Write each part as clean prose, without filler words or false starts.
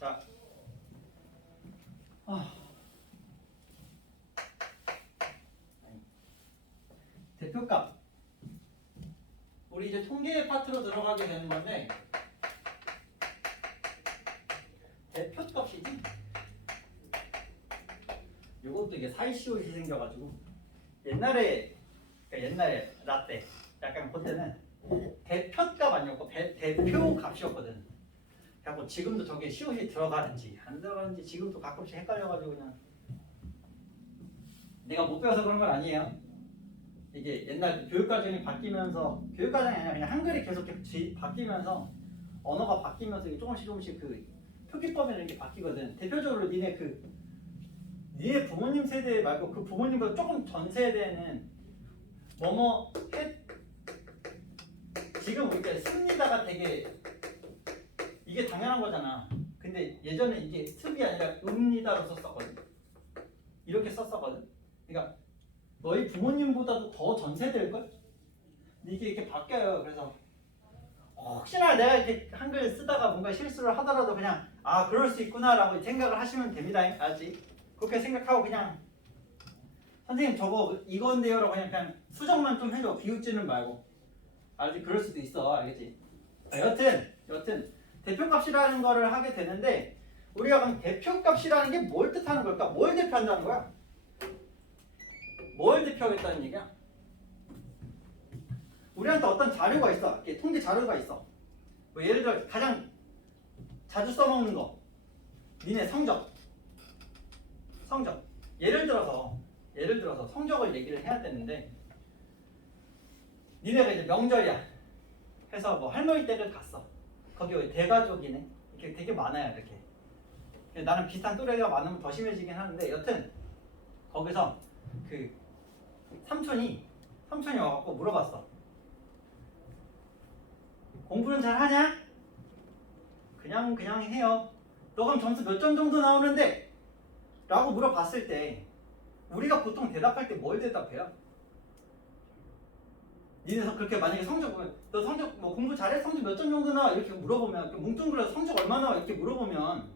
자, 대표값. 우리 이제 통계 파트로 들어가게 되는 건데 대표값이지. 요것도 이게 사이시옷이 생겨가지고 옛날에 라떼 약간 그때는 대표값 아니었고 대표값이었거든. 그래갖고 지금도 저게 시옷이 들어가는지 안 들어가는지 지금도 가끔씩 헷갈려가지고 그냥 내가 못 배워서 그런 건 아니에요. 이게 옛날 교육과정이 바뀌면서 교육과정이 아니라 그냥 한글이 계속 바뀌면서 언어가 바뀌면서 이게 조금씩 그 표기법이라는 게 바뀌거든. 대표적으로 니네 부모님 세대 말고 그 부모님보다 조금 전 세대는 뭐뭐 해 지금 우리가 씁니다가 되게 이게 당연한 거잖아. 근데 예전에 이게 습이 아니라 읍니다로 썼었거든. 이렇게 썼었거든. 그러니까 너희 부모님보다도 더 전 세대일걸? 이게 이렇게 바뀌어요. 그래서 혹시나 내가 이렇게 한글 쓰다가 뭔가 실수를 하더라도 그냥 그럴 수 있구나라고 생각을 하시면 됩니다. 알지? 그렇게 생각하고 그냥 선생님 저거 이건데요라고 그냥 수정만 좀 해줘. 비웃지는 말고. 알지? 그럴 수도 있어. 알겠지? 여튼 대표값이라는 거를 하게 되는데 우리가 그럼 대표값이라는 게 뭘 뜻하는 걸까? 뭘 대표한다는 거야? 뭘 대표하겠다는 얘기야? 우리한테 어떤 자료가 있어. 이렇게 통계 자료가 있어. 뭐 예를 들어 가장 자주 써먹는 거. 니네 성적. 예를 들어서 성적을 얘기를 해야 되는데 니네가 이제 명절이야. 해서 뭐 할머니 댁을 갔어. 거기 대가족이네. 이렇게 되게 많아요. 이렇게. 나는 비슷한 또래가 많으면 더 심해지긴 하는데 여튼 거기서 그 삼촌이 와갖고 물어봤어. 공부는 잘 하냐? 그냥 해요. 너 그럼 점수 몇 점 정도 나오는데? 라고 물어봤을 때 우리가 보통 대답할 때 뭘 대답해요? 니네 그렇게 만약에 너 성적 뭐 공부 잘해? 성적 몇 점 정도 나와? 이렇게 물어보면 뭉뚱그려서 성적 얼마 나와? 이렇게 물어보면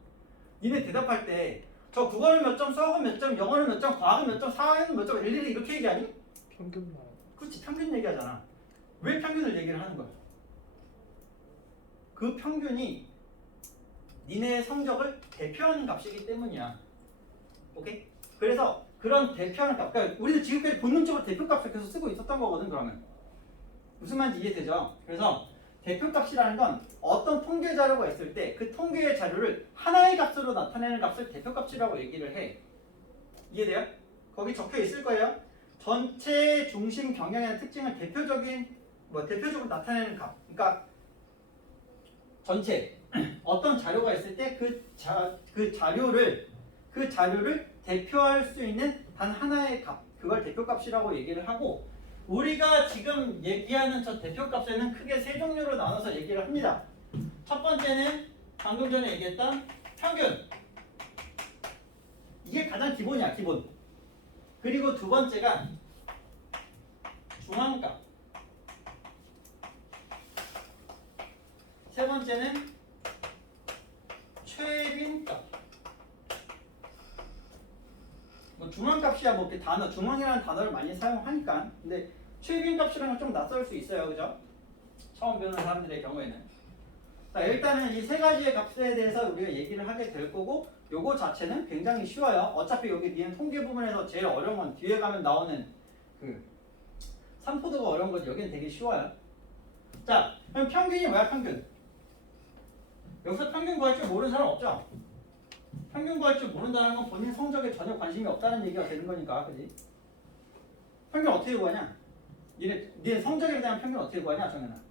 니네 대답할 때 저 국어는 몇 점, 수학은 몇 점, 영어는 몇 점, 과학은 몇 점, 사회는 몇 점, 일일이 이렇게 얘기하니? 평균 나와. 그렇지, 평균 얘기하잖아. 왜 평균을 얘기를 하는 거야? 그 평균이 니네의 성적을 대표하는 값이기 때문이야. 오케이? 그래서 그런 대표하는 값, 그러니까 우리도 지금까지 본능적으로 대표값을 계속 쓰고 있었던 거거든. 그러면 무슨 말인지 이해되죠? 그래서 대표값이라는 건 어떤 통계 자료가 있을 때 그 통계의 자료를 하나의 값으로 나타내는 값을 대표값이라고 얘기를 해. 이해돼요? 거기 적혀 있을 거예요. 전체 중심 경향의 특징을 대표적으로 나타내는 값. 그러니까 전체 어떤 자료가 있을 때 그 자료를 대표할 수 있는 단 하나의 값. 그걸 대표값이라고 얘기를 하고 우리가 지금 얘기하는 저 대표값에는 크게 세 종류로 나눠서 얘기를 합니다. 첫 번째는 방금 전에 얘기했던 평균. 이게 가장 기본이야, 기본. 그리고 두 번째가 중앙값. 세 번째는 최빈값. 뭐 중앙값이야 뭐 이렇게 중앙이라는 단어를 많이 사용하니까. 근데 최빈값이라는 건 좀 낯설 수 있어요, 그죠? 처음 배우는 사람들의 경우에는. 자, 일단은 이 세 가지의 값에 대해서 우리가 얘기를 하게 될 거고, 요거 자체는 굉장히 쉬워요. 어차피 여기 니은 통계 부분에서 제일 어려운 건 뒤에 가면 나오는 그 산포도가 어려운 거지. 여기는 되게 쉬워요. 자, 그럼 평균이 뭐야, 평균? 여기서 평균 구할 줄 모르는 사람 없죠? 평균 구할 줄 모른다는 건 본인 성적에 전혀 관심이 없다는 얘기가 되는 거니까, 그지? 평균 어떻게 구하냐? 니네 성적에 대한 평균 어떻게 구하냐, 정현아?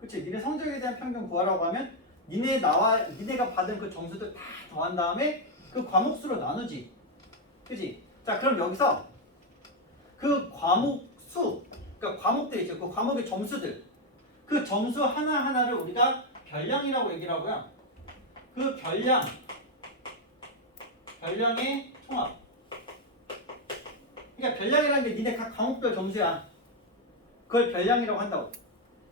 그치? 니네 성적에 대한 평균 구하라고 하면 니네가 받은 그 점수들 다 더한 다음에 그 과목 수로 나누지. 그치? 자, 그럼 여기서 그 과목 수, 그러니까 과목들 있죠. 그 과목의 점수들. 그 점수 하나하나를 우리가 별량이라고 얘기를 하고요. 그 별량의 총합. 그러니까 별량이라는 게 니네 각 과목별 점수야. 그걸 별량이라고 한다고.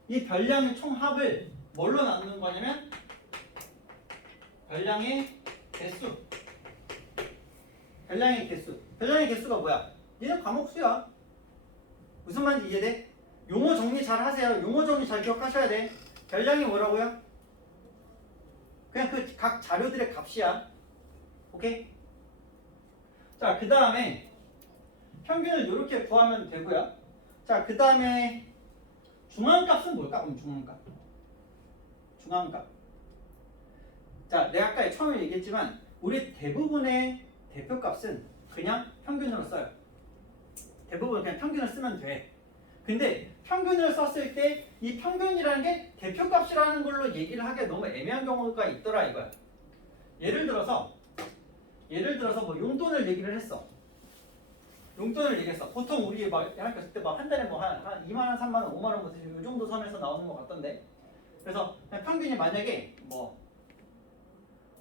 이 별량의 총합을 뭘로 나누는 거냐면 별량의 개수. 별량의 개수. 별량의 개수가 뭐야? 얘는 과목 수야. 무슨 말인지 이해돼? 용어 정리 잘 하세요. 용어 정리 잘 기억하셔야 돼. 별량이 뭐라고요? 그냥 그 각 자료들의 값이야. 오케이? 자, 그 다음에 평균을 이렇게 구하면 되고요. 자, 그 다음에 중앙값은 뭘까? 그럼 중앙값. 중앙값. 자, 내가 아까 처음에 얘기했지만 우리 대부분의 대표값은 그냥 평균으로 써요. 대부분 그냥 평균을 쓰면 돼. 근데 평균을 썼을 때 이 평균이라는 게 대표값이라는 걸로 얘기를 하기가 너무 애매한 경우가 있더라 이거야. 예를 들어서 뭐 용돈을 얘기를 했어. 용돈을 얘기했어. 보통 우리 막 대학교 있을 때 막 한 달에 뭐 한 2만 원, 3만 원, 5만 원 뭐 이 정도 선에서 나오는 것 같던데. 그래서 그냥 평균이 만약에 뭐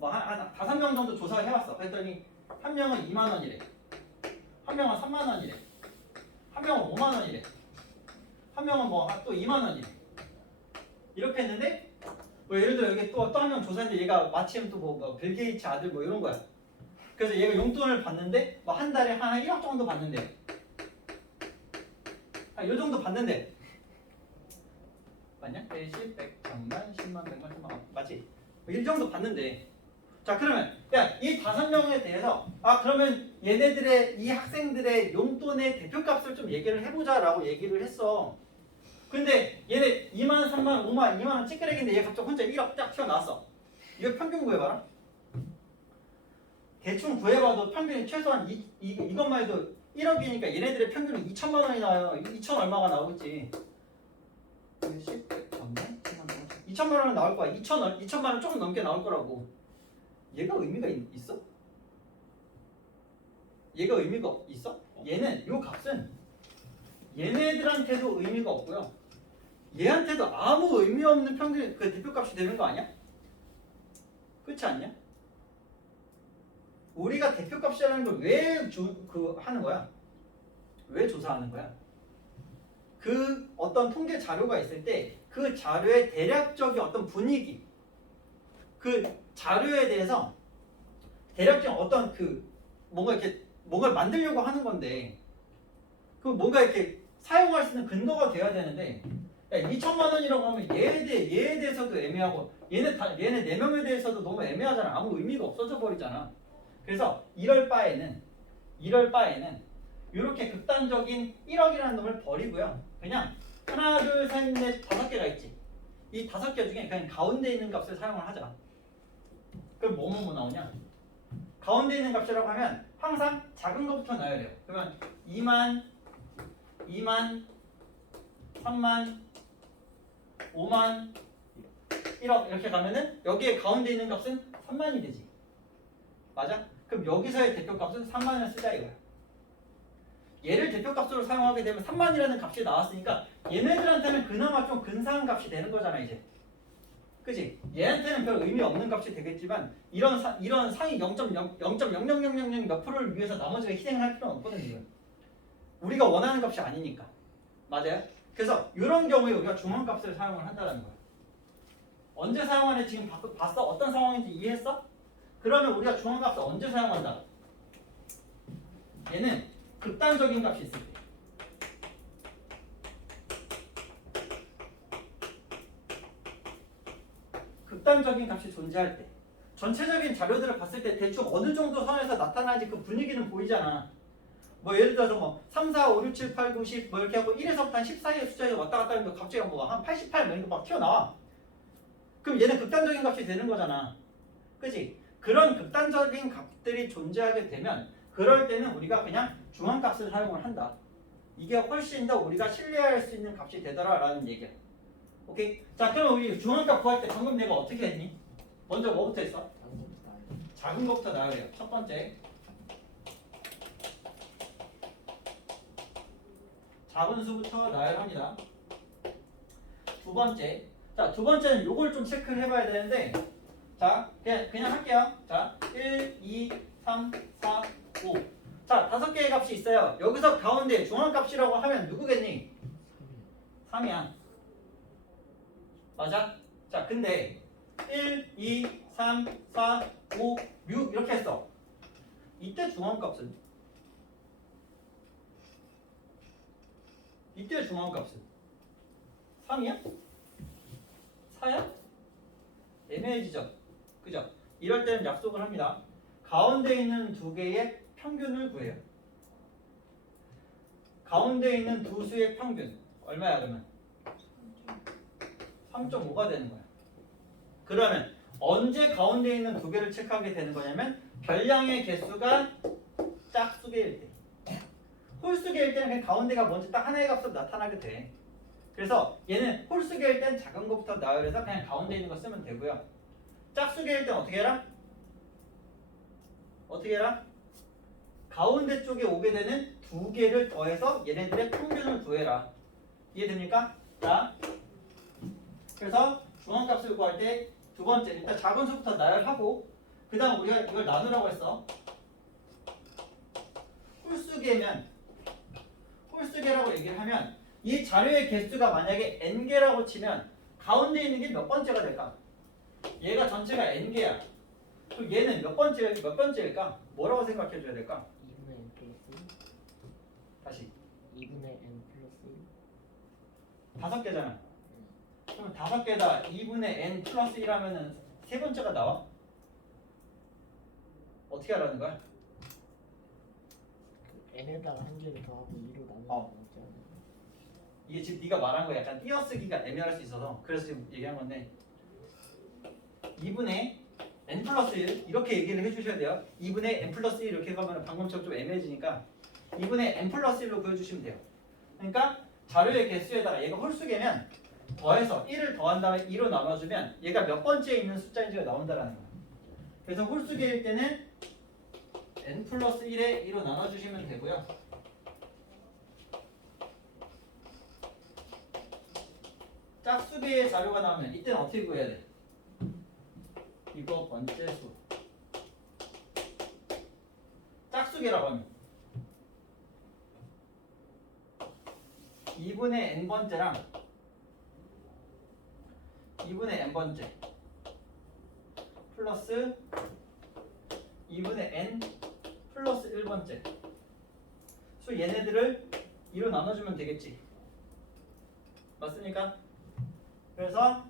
한 5명 정도 조사를 해봤어. 그랬더니 한 명은 2만 원이래. 한 명은 3만 원이래. 한 명은 5만 원이래. 한 명은 뭐 또 2만 원이래. 이렇게 했는데 뭐 예를 들어 여기 또 한 명 조사했는데 얘가 마침 또 뭐 빌 게이츠 아들 뭐 이런 거야. 그래서 얘가 용돈을 받는데 뭐 한 달에 한 1억 정도 받는데. 이 정도 받는데. 맞냐? 10, 100, 1000만, 10만, 100만, 10만 맞지? 이 정도 받는데. 자, 그러면 이 5명에 대해서 그러면 얘네들의 이 학생들의 용돈의 대표값을 좀 얘기를 해보자라고 얘기를 했어. 근데 얘네 2만, 3만, 5만, 2만 원 찌끄레기인데 얘 갑자기 혼자 1억 딱 튀어나왔어. 이거 평균 구해봐라. 대충 구해봐도 평균이 최소한 이것만 해도 1억이니까 얘네들의 평균은 2천만 원이 나와요. 2천 얼마가 나오겠지. 10, 100, 1000만, 2천만 원은 나올 거야. 2천만 원 조금 넘게 나올 거라고. 얘가 의미가 있어? 얘가 의미가 있어? 얘는 요 값은 얘네들한테도 의미가 없고요. 얘한테도 아무 의미 없는 평균 그 대표값이 되는 거 아니야? 그렇지 않냐? 우리가 대표값이라는 걸 왜 하는 거야? 왜 조사하는 거야? 그 어떤 통계 자료가 있을 때 그 자료의 대략적인 어떤 분위기, 그 자료에 대해서 대략적인 어떤 뭔가를 만들려고 하는 건데, 그 뭔가 이렇게 사용할 수 있는 근거가 돼야 되는데, 2천만 원이라고 하면 얘에 대해서도 애매하고 얘네 4명에 대해서도 너무 애매하잖아. 아무 의미가 없어져 버리잖아. 그래서 이럴 바에는 이렇게 극단적인 1억이라는 놈을 버리고요. 그냥 하나, 둘, 셋, 넷, 5개가 있지. 이 5개 중에 그냥 가운데 있는 값을 사용을 하자. 그럼 뭐 나오냐? 가운데 있는 값이라고 하면 항상 작은 것부터 나와야 돼요. 그러면 2만, 3만, 5만, 1억 이렇게 가면은 여기에 가운데 있는 값은 3만이 되지. 맞아? 그럼 여기서의 대표값은 3만을 쓰자 이거야. 얘를 대표값으로 사용하게 되면 3만이라는 값이 나왔으니까 얘네들한테는 그나마 좀 근사한 값이 되는 거잖아 이제. 그치? 얘한테는 별 의미 없는 값이 되겠지만 이런 상위 0.00000 몇 프로를 위해서 나머지가 희생을 할 필요는 없거든 지금. 우리가 원하는 값이 아니니까. 맞아요? 그래서 이런 경우에 우리가 중앙값을 사용을 한다는 거야. 언제 사용하는지 지금 봤어? 어떤 상황인지 이해했어? 그러면 우리가 중앙값을 언제 사용한다? 얘는 극단적인 값이 있을 때. 극단적인 값이 존재할 때. 전체적인 자료들을 봤을 때 대충 어느 정도 선에서 나타나는지 그 분위기는 보이잖아. 뭐 예를 들어서 뭐 3, 4, 5, 6, 7, 8, 9, 10 뭐 이렇게 하고 1에서부터 한 10 사이의 숫자에서 왔다 갔다 하는데 갑자기 뭐 한 88 이런 거 막 튀어나와. 그럼 얘는 극단적인 값이 되는 거잖아. 그치? 그런 극단적인 값들이 존재하게 되면 그럴 때는 우리가 그냥 중앙값을 사용을 한다. 이게 훨씬 더 우리가 신뢰할 수 있는 값이 되더라라는 얘기야. 오케이? 자, 그럼 우리 중앙값 구할 때 방금 내가 어떻게 했니? 먼저 뭐부터 했어? 작은 것부터 나와야 돼요. 첫 번째. 작은 수부터 나열합니다. 두 번째. 자, 두 번째는 요걸 좀 체크를 해봐야 되는데, 자, 그냥 할게요. 자, 1, 2, 3, 4, 5. 자, 5개의 값이 있어요. 여기서 가운데 중앙값이라고 하면 누구겠니? 3이야. 맞아? 자, 근데 1, 2, 3, 4, 5, 6 이렇게 했어. 이때 중앙값은? 이때 중앙값은? 3이야? 4야? 애매해지죠? 그죠? 이럴 때는 약속을 합니다. 가운데 있는 두 개의 평균을 구해요. 가운데 있는 두 수의 평균 얼마야 그러면? 3.5가 되는 거야. 그러면 언제 가운데 있는 두 개를 체크하게 되는 거냐면 별량의 개수가 짝수개일 때. 홀수개일 때는 그냥 가운데가 먼저 딱 하나의 값으로 나타나게 돼. 그래서 얘는 홀수개일 땐 작은 것부터 나열해서 그냥 가운데 있는 거 쓰면 되고요. 짝수개일 땐 어떻게 해라? 어떻게 해라? 가운데 쪽에 오게 되는 두 개를 더해서 얘네들의 평균을 구해라. 이해됩니까? 자, 그래서 중앙값을 구할 때 두 번째 일단 작은 수부터 나열하고 그 다음 우리가 이걸 나누라고 했어. 홀수개라고 얘기를 하면 이 자료의 개수가 만약에 n개라고 치면 가운데 있는 게 몇 번째가 될까? 얘가 전체가 n개야. 그럼 얘는 몇 번째일까? 뭐라고 생각해 줘야 될까? 2분의 n 플러스 1. 다시 2분의 n 플러스 1. 5개잖아. 그럼 5개다 2분의 n 플러스 1 하면은 세 번째가 나와? 어떻게 하라는 거야? 그 n에다가 한 개를 더하고 2로 나누는 어. 거 있지 않아요? 이게 지금 네가 말한 거 약간 띄어쓰기가 애매할 수 있어서 그래서 지금 얘기한 건데 2분의 n 플러스 1 이렇게 얘기를 해주셔야 돼요. 2분의 n 플러스 1 이렇게 가면 방금처럼 좀 애매해지니까 2분의 n 플러스 1로 구해주시면 돼요. 그러니까 자료의 개수에다가 얘가 홀수개면 더해서 1을 더한 다음에 2로 나눠주면 얘가 몇 번째에 있는 숫자인지가 나온다라는 거예요. 그래서 홀수개일 때는 n 플러스 1에 2로 나눠주시면 되고요. 짝수개의 자료가 나오면 이때는 어떻게 구해야 돼? 이거 번째 수. 짝수개라고 하면 2분의 n번째랑 2분의 n번째 플러스 2분의 n 플러스 1번째 수 얘네들을 2로 나눠주면 되겠지. 맞습니까? 그래서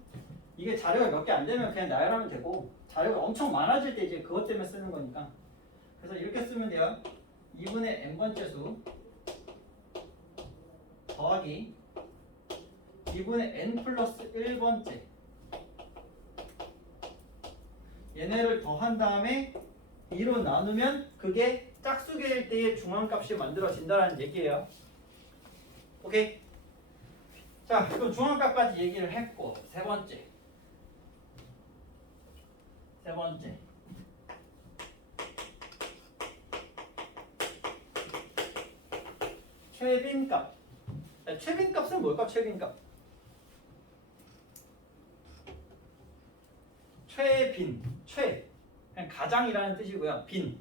이게 자료가 몇 개 안 되면 그냥 나열하면 되고 자료가 엄청 많아질 때 이제 그것 때문에 쓰는 거니까 그래서 이렇게 쓰면 돼요. 2분의 n번째 수 더하기 2분의 n 플러스 1번째 얘네를 더한 다음에 2로 나누면 그게 짝수개일 때의 중앙값이 만들어진다는 얘기예요. 오케이? 자, 그럼 중앙값까지 얘기를 했고 세 번째 최빈값. 최빈값은 뭘까? 최빈값 최 그냥 가장이라는 뜻이고요. 빈이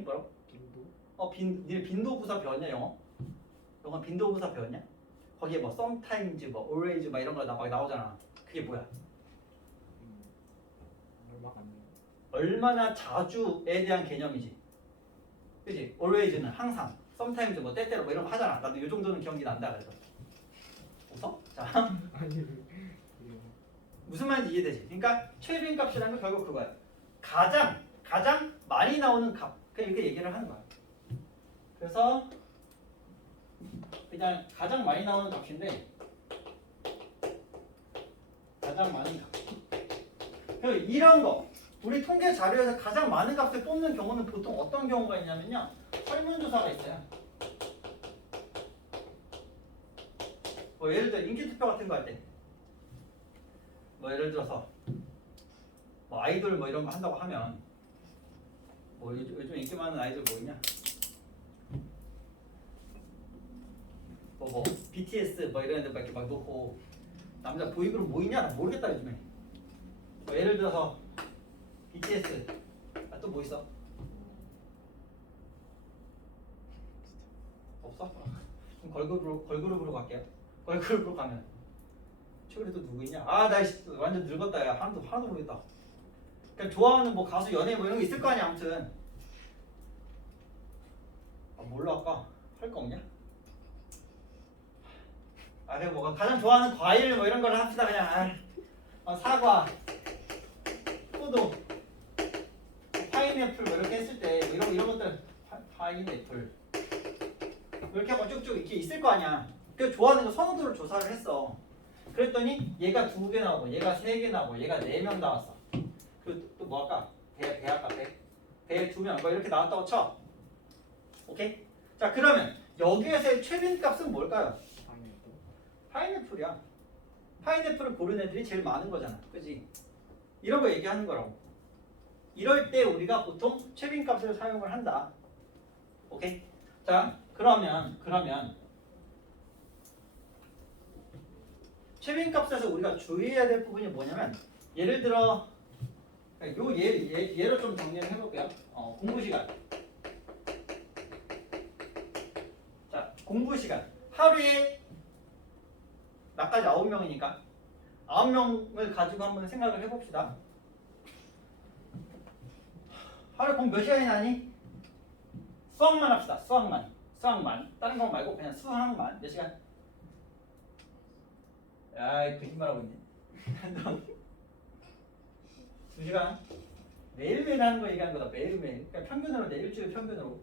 뭐라고? 빈도? 니네 빈도부사 배웠냐 영어? 영어 빈도부사 배웠냐? 거기에 뭐 sometimes, 뭐 always 막 이런 거 막 나오잖아. 그게 뭐야? 얼마 같네요. 얼마나 자주에 대한 개념이지. 그치? always는 항상, sometimes 뭐 때때로 뭐 이런 거 하잖아. 나도 이 정도는 기억이 난다 그래서. 웃어? 자, 아니 무슨 말인지 이해되지? 그러니까 최빈값이라는 건 결국 그거야. 가장 많이 나오는 값. 그냥 이렇게 얘기를 하는 거야. 그래서 그냥 가장 많이 나오는 값인데 가장 많은 값. 그리고 이런 거 우리 통계 자료에서 가장 많은 값을 뽑는 경우는 보통 어떤 경우가 있냐면요. 설문조사가 있어요. 뭐 예를 들어 인기투표 같은 거 할 때 뭐 예를 들어서 뭐 아이돌 뭐 이런 거 한다고 하면 뭐 요즘 인기 많은 아이돌 뭐 있냐? 뭐 BTS 뭐 이런 애들 막 이렇게 막 놓고 남자 보이그룹 뭐 있냐? 나 모르겠다 요즘에. 뭐 예를 들어서 BTS 또 뭐 있어? 없어? 그럼 걸그룹으로 갈게요. 걸그룹으로 가면 최근에 또 누구 있냐? 아, 나 완전 늙었다. 야, 하나도 모르겠다. 그러니까 좋아하는 뭐 가수, 연예 뭐 이런 거 있을 거 아니야, 아무튼. 아, 뭘로 할까? 할 거 없냐? 아, 그래 뭐 가장 좋아하는 과일 뭐 이런 걸 합시다 그냥. 사과, 포도, 파인애플 뭐 이렇게 했을 때 뭐 이런 것들 파인애플 이렇게 하고 쭉쭉 이렇게 있을 거 아니야. 그 좋아하는 거 선호도를 조사를 했어. 그랬더니 얘가 2개 나오고 얘가 3개 나오고 얘가 4명 나왔어. 그 또 뭐 할까? 대학가 대 2명 뭐 이렇게 나왔다고 쳐. 오케이? 자 그러면 여기에서의 최빈값은 뭘까요? 파인애플이야. 파인애플을 고른 애들이 제일 많은 거잖아. 그지? 이런 거 얘기하는 거라고. 이럴 때 우리가 보통 최빈값을 사용을 한다. 오케이? 자 그러면 최빈값에서 우리가 주의해야 될 부분이 뭐냐면 예를 들어 요 예로 좀 정리를 해볼게요. 공부 시간. 자 공부 시간. 하루에 나까지 9명이니까 9명을 가지고 한번 생각을 해봅시다. 하루에 공부 몇 시간이나 하니? 수학만 합시다. 수학만. 다른 거 말고 그냥 수학만. 몇 시간? 야, 거짓말하고 있네. 2시간? 매일매일 하는 거 얘기하는 거다. 매일매일. 그러니까 평균으로 내 일주일 평균으로.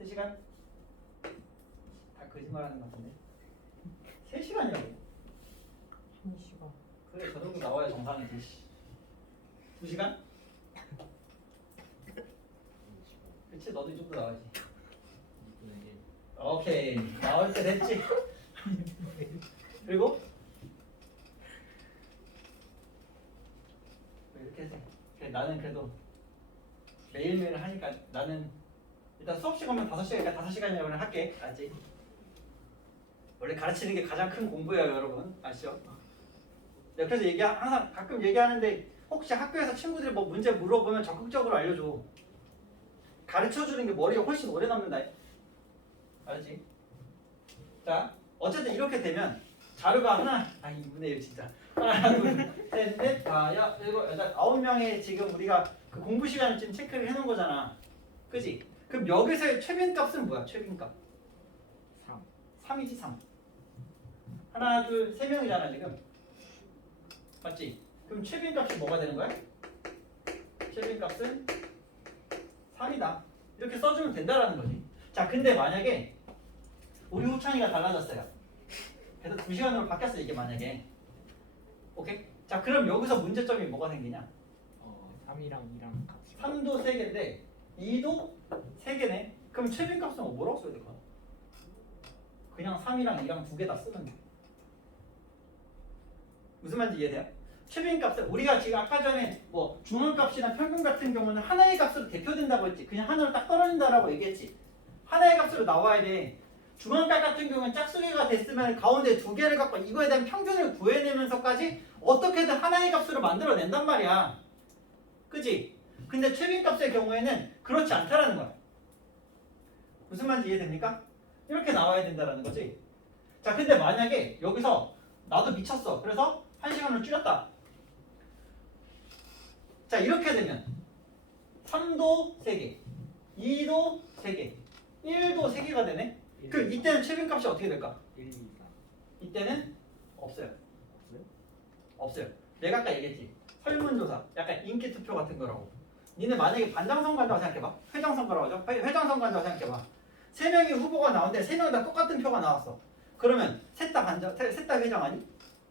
3시간? 다 거짓말하는 거 같은데. 3시간이라고. 1시간. 그래, 저 정도 나와야 정상이지. 2시간? 그치, 너도 이 정도 나와야지. 오케이, 나올 때 됐지. 그리고 이렇게 해서 그래, 나는 그래도 매일매일 하니까 나는 일단 수업 시간만 5시간이니까 5시간이라고 할게. 알지? 원래 가르치는 게 가장 큰 공부예요, 여러분. 아시죠? 네, 그래서 항상 가끔 얘기하는데 혹시 학교에서 친구들이 뭐 문제 물어보면 적극적으로 알려줘. 가르쳐주는 게 머리에 훨씬 오래 남는다. 알지? 자, 어쨌든 이렇게 되면 자료가 이분의 일 진짜. 하나, 둘, 셋, 넷, 다, 일곱, 여덟, 9명의 지금 우리가 그 공부 시간을 지금 체크를 해놓은 거잖아. 그지? 그럼 여기서의 최빈값은 뭐야? 최빈값. 3이지 3. 하나, 둘, 3명이잖아 지금. 맞지? 그럼 최빈값이 뭐가 되는 거야? 최빈값은 3이다. 이렇게 써주면 된다라는 거지. 자, 근데 만약에 우리 호창이가 달라졌어요. 그래서 2시간으로 바뀌었어 이게 만약에. 오케이? 자, 그럼 여기서 문제점이 뭐가 생기냐? 3이랑 2랑 같이. 3도 3개인데 2도 3개네. 그럼 최빈값은 뭐라고 써야 될까? 그냥 3이랑 2랑 2개 다 쓰면 돼. 무슨 말인지 이해돼요? 최빈값은 우리가 지금 아까 전에 뭐 중앙값이나 평균 같은 경우는 하나의 값으로 대표된다고 했지. 그냥 하나로 딱 떨어진다라고 얘기했지. 하나의 값으로 나와야 돼. 중앙값 같은 경우는 짝수개가 됐으면 가운데 2개를 갖고 이거에 대한 평균을 구해내면서까지 어떻게든 하나의 값으로 만들어낸단 말이야. 그지? 근데 최빈값의 경우에는 그렇지 않다라는 거야. 무슨 말인지 이해됩니까? 이렇게 나와야 된다라는 거지. 자, 근데 만약에 여기서 나도 미쳤어. 그래서 1시간을 줄였다. 자, 이렇게 되면 3도 3개, 2도 3개, 1도 3개가 되네. 그 이때는 최빈값이 어떻게 될까? 1, 2, 3. 이때는 없어요. 없어요? 없어요. 내가 아까 얘기했지. 설문조사, 약간 인기 투표 같은 거라고. 니네 만약에 반장선거라고 생각해봐. 회장선거라고 하죠. 회장선거라고 생각해봐. 3명의 후보가 나오는데 3명 다 똑같은 표가 나왔어. 그러면 셋 다 회장 아니?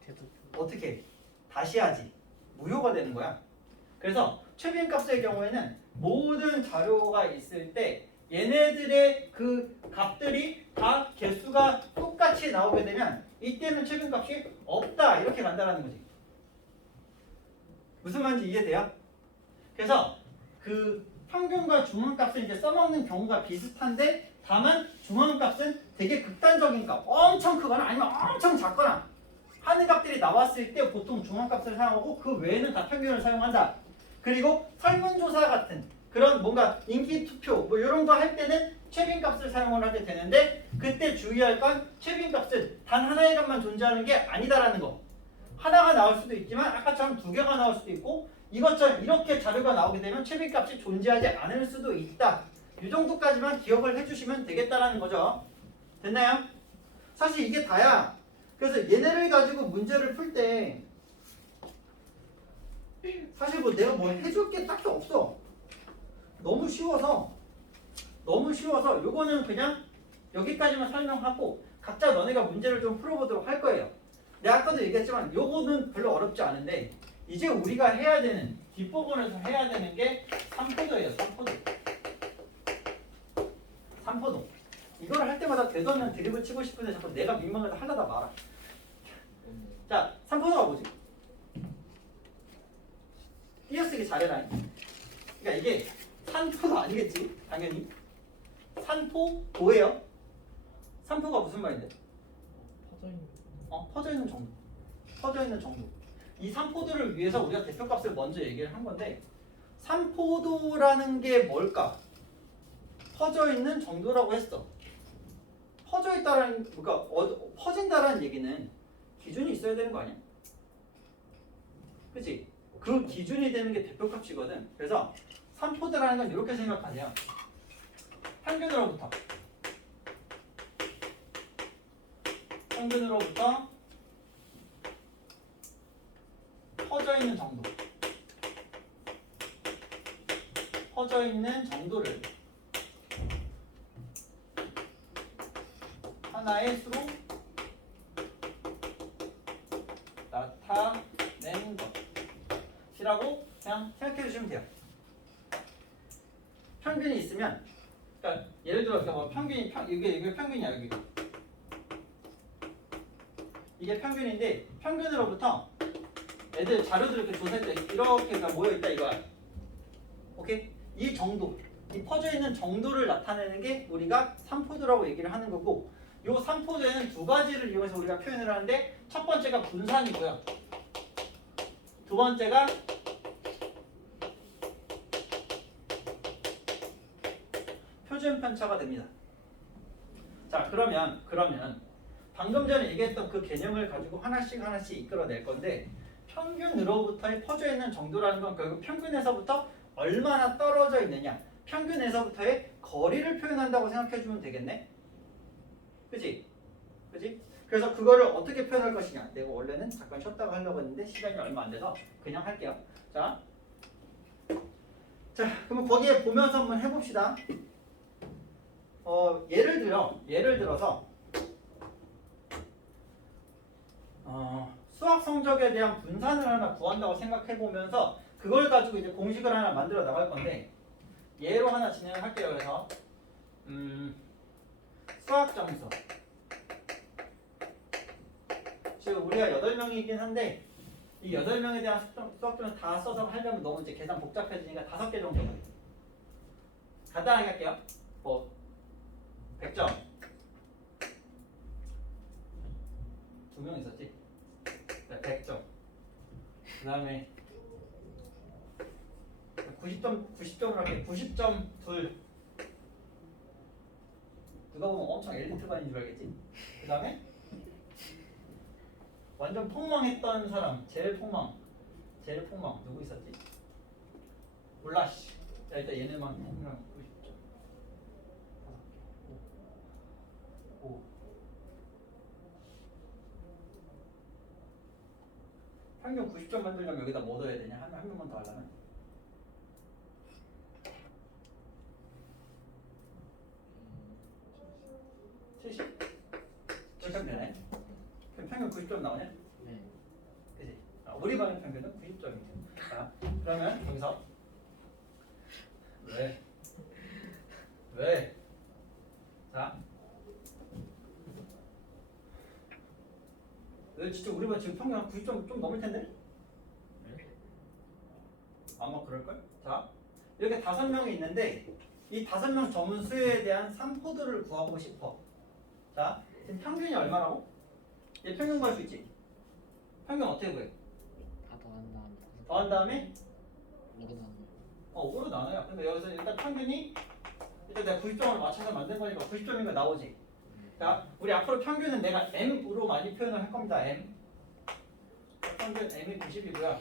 대투표. 어떻게 해? 다시 하지. 무효가 되는 거야. 그래서 최빈값의 경우에는 모든 자료가 있을 때 얘네들의 그 값들이 다 개수가 똑같이 나오게 되면 이때는 최빈값이 없다 이렇게 간다라는 거지. 무슨 말인지 이해돼요? 그래서 그 평균과 중앙값을 이제 써먹는 경우가 비슷한데 다만 중앙값은 되게 극단적인 값, 엄청 크거나 아니면 엄청 작거나 하는 값들이 나왔을 때 보통 중앙값을 사용하고 그 외에는 다 평균을 사용한다. 그리고 설문조사 같은 그런 뭔가 인기 투표 뭐 이런 거 할 때는 최빈값을 사용을 하게 되는데 그때 주의할 건 최빈값은 단 하나의 값만 존재하는 게 아니다라는 거. 하나가 나올 수도 있지만 아까처럼 두 개가 나올 수도 있고 이것처럼 이렇게 자료가 나오게 되면 최빈값이 존재하지 않을 수도 있다. 이 정도까지만 기억을 해주시면 되겠다라는 거죠. 됐나요? 사실 이게 다야. 그래서 얘네를 가지고 문제를 풀 때 사실 뭐 내가 뭐 해줄 게 딱히 없어. 너무 쉬워서 요거는 그냥 여기까지만 설명하고 각자 너네가 문제를 좀 풀어보도록 할 거예요. 내가 아까도 얘기했지만 요거는 별로 어렵지 않은데 이제 우리가 해야 되는 뒷부분에서 해야 되는 게 3포도예요. 3포도. 이걸 할 때마다 되서면 드립을 치고 싶은데 자꾸 내가 민망해서 하려다 말아. 자, 3포도가 뭐지? 띄어쓰기 잘해라. 그러니까 이게 산포도 아니겠지? 당연히. 산포도예요. 산포가 무슨 말인데? 퍼져 있는. 퍼져 있는 정도. 퍼져 있는 정도. 이 산포도를 위해서 우리가 대표값을 먼저 얘기를 한 건데 산포도라는 게 뭘까? 퍼져 있는 정도라고 했어. 퍼져 있다라는 그러니까 퍼진다라는 얘기는 기준이 있어야 되는 거 아니야? 그치? 그 기준이 되는 게 대표값이거든. 그래서 산포도라는 건 이렇게 생각하세요. 평균으로부터 퍼져 있는 정도. 퍼져 있는 정도를 하나의 수로 나타낸 것이라고 그냥 생각해 주시면 돼요. 평균이 있으면, 그러니까 예를 들어 뭐 평균이 이게 평균이야 여기가. 이게 평균인데 평균으로부터 애들 자료들 이렇게 조사할 때 이렇게 모여 있다 이거야. 오케이? 이 정도, 이 퍼져 있는 정도를 나타내는 게 우리가 산포도라고 얘기를 하는 거고, 요 산포도에는 두 가지를 이용해서 우리가 표현을 하는데 첫 번째가 분산이고요. 두 번째가 표준 편차가 됩니다. 자, 그러면 방금 전에 얘기했던 그 개념을 가지고 하나씩 이끌어낼 건데 평균으로부터의 퍼져 있는 정도라는 건 결국 평균에서부터 얼마나 떨어져 있느냐, 평균에서부터의 거리를 표현한다고 생각해 주면 되겠네. 그치? 그래서 그거를 어떻게 표현할 것이냐. 내가 원래는 잠깐 쉬었다가 하려고 했는데 시간이 얼마 안 돼서 그냥 할게요. 자, 그러면 거기에 보면서 한번 해봅시다. 예를 들어서 수학 성적에 대한 분산을 하나 구한다고 생각해 보면서 그걸 가지고 이제 공식을 하나 만들어 나갈 건데 예로 하나 진행을 할게요. 그래서 수학 점수. 지금 우리가 8명이긴 한데 이 8명에 대한 수학 점수 다 써서 하려면 너무 이제 계산 복잡해지니까 5개 정도 간단하게 할게요. 뭐 100점 2명 있었지? 100점. 그 다음에 90점으로 할게. 90점 둘. 누가 보면 엄청 엘리트반인 줄 알겠지? 그 다음에 완전 폭망했던 사람, 제일 폭망 누구 있었지? 몰라 씨. 자, 일단 얘네만 90점. 5. 평균 90점 만들려면 여기다 뭐 넣어야 되냐? 한 명만 더 하려면 70? 70점 되네? 그럼 평균 90점 나오냐? 네. 그치? 우리 반의 평균은 90점이죠. 자, 그러면 여기서 왜? 자, 진짜 우리 반 지금 평균 한 90점 좀 넘을 텐데? 네. 아마 그럴걸? 자, 이렇게 5명이 있는데 이 5명 점수에 대한 산포도를 구하고 싶어. 자, 지금 평균이 얼마라고? 얘 평균 구할 수 있지? 평균 어떻게 구해? 다 더한 다음에 더한 다음에 5로 나눠요. 5로 나눠요. 근데 여기서 일단 평균이 일단 내가 90점을 맞춰서 만든 거니까 90점인 거 나오지. 자, 우리 앞으로 평균은 내가 M으로 많이 표현을 할 겁니다. M. 평균 M이 90이고요.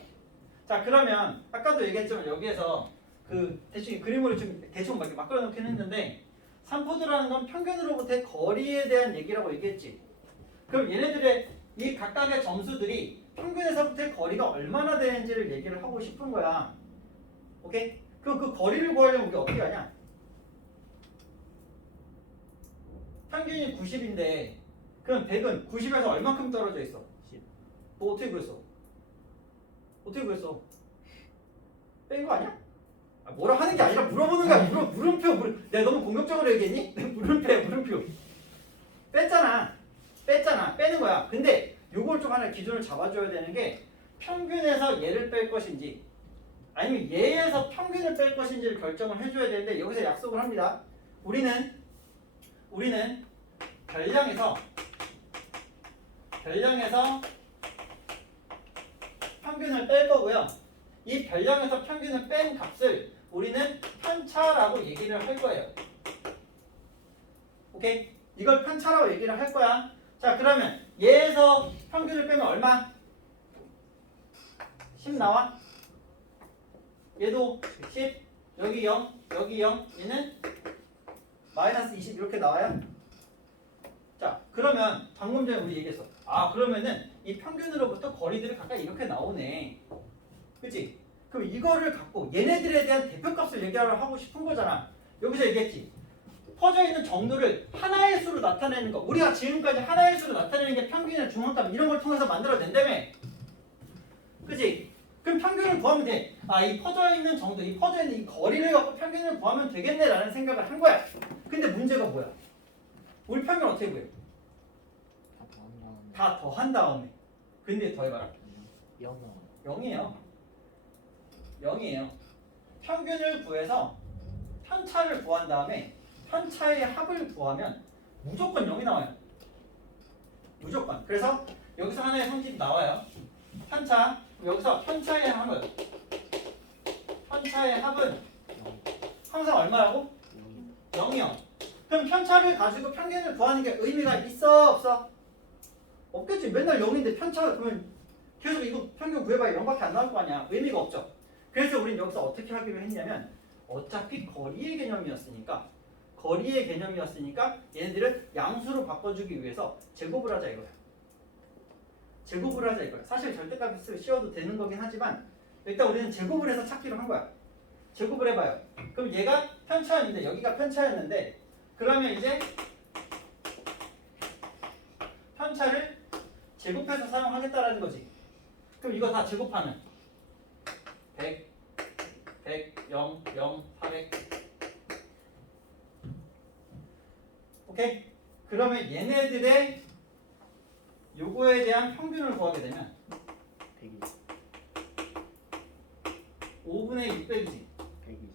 자, 그러면 아까도 얘기했지만 여기에서 그 대충 그림으로 좀 대충 막 그려놓긴 했는데 산포드라는 건 평균으로부터의 거리에 대한 얘기라고 얘기했지. 그럼 얘네들의 이 각각의 점수들이 평균에서부터의 거리가 얼마나 되는지를 얘기를 하고 싶은 거야. 오케이? 그럼 그 거리를 구하려면 우리 어떻게 하냐? 평균이 90인데 그럼 100은 90에서 얼만큼 떨어져 있어? 10. 뭐 어떻게 구했어? 어떻게 구했어? 뺀 거 아니야? 아, 뭐라 하는 게 아니라 물어보는 거야. 물음표. 내가 너무 공격적으로 얘기했니? 물음표. 뺐잖아. 빼는 거야. 근데 요걸 좀 하나 기준을 잡아줘야 되는 게 평균에서 얘를 뺄 것인지 아니면 얘에서 평균을 뺄 것인지를 결정을 해줘야 되는데 여기서 약속을 합니다. 우리는 별량에서 평균을 뺄 거고요. 이 별량에서 평균을 뺀 값을 우리는 편차라고 얘기를 할 거예요. 오케이? 이걸 편차라고 얘기를 할 거야. 자, 그러면 얘에서 평균을 빼면 얼마? 10 나와? 얘도 10, 여기 0, 여기 0, 얘는 마이너스 20 이렇게 나와요? 자, 그러면 방금 전에 우리 얘기했어. 아, 그러면은 이 평균으로부터 거리들이 각각 이렇게 나오네. 그치? 그럼 이거를 갖고 얘네들에 대한 대표값을 얘기하고 싶은 거잖아. 여기서 얘기했지. 퍼져 있는 정도를 하나의 수로 나타내는 거. 우리가 지금까지 하나의 수로 나타내는 게 평균이나 중앙값 이런 걸 통해서 만들어낸다며. 그치? 그럼 평균을 구하면 돼. 아, 이 퍼져 있는 정도, 이 퍼져 있는 이 거리를 갖고 평균을 구하면 되겠네라는 생각을 한 거야. 근데 문제가 뭐야? 우리 평균 어떻게 구해? 다 더한 다음에. 근데 더해봐라. 0이에요. 0이에요. 평균을 구해서 편차를 구한 다음에 편차의 합을 구하면 무조건 0이 나와요. 무조건. 그래서 여기서 하나의 성질이 나와요. 편차. 여기서 편차의 합은 항상 얼마라고? 0이요. 그럼 편차를 가지고 평균을 구하는 게 의미가 있어 없어? 없겠지. 맨날 0인데 편차가 그러면 계속 이거 평균 구해봐야 0밖에 안 나올 거 아니야. 의미가 없죠. 그래서 우린 여기서 어떻게 하기로 했냐면 어차피 거리의 개념이었으니까 얘네들을 양수로 바꿔주기 위해서 제곱을 하자 이거야. 사실 절대값을 씌워도 되는 거긴 하지만 일단 우리는 제곱을 해서 찾기로 한 거야. 제곱을 해봐요. 그럼 얘가 편차였는데 여기가 편차였는데 그러면 이제 편차를 제곱해서 사용하겠다라는 거지. 그럼 이거 다 제곱하면 100, 0, 0, 400. 오케이? 그러면 얘네들의 요거에 대한 평균을 구하게 되면 5분의 600이지. 120.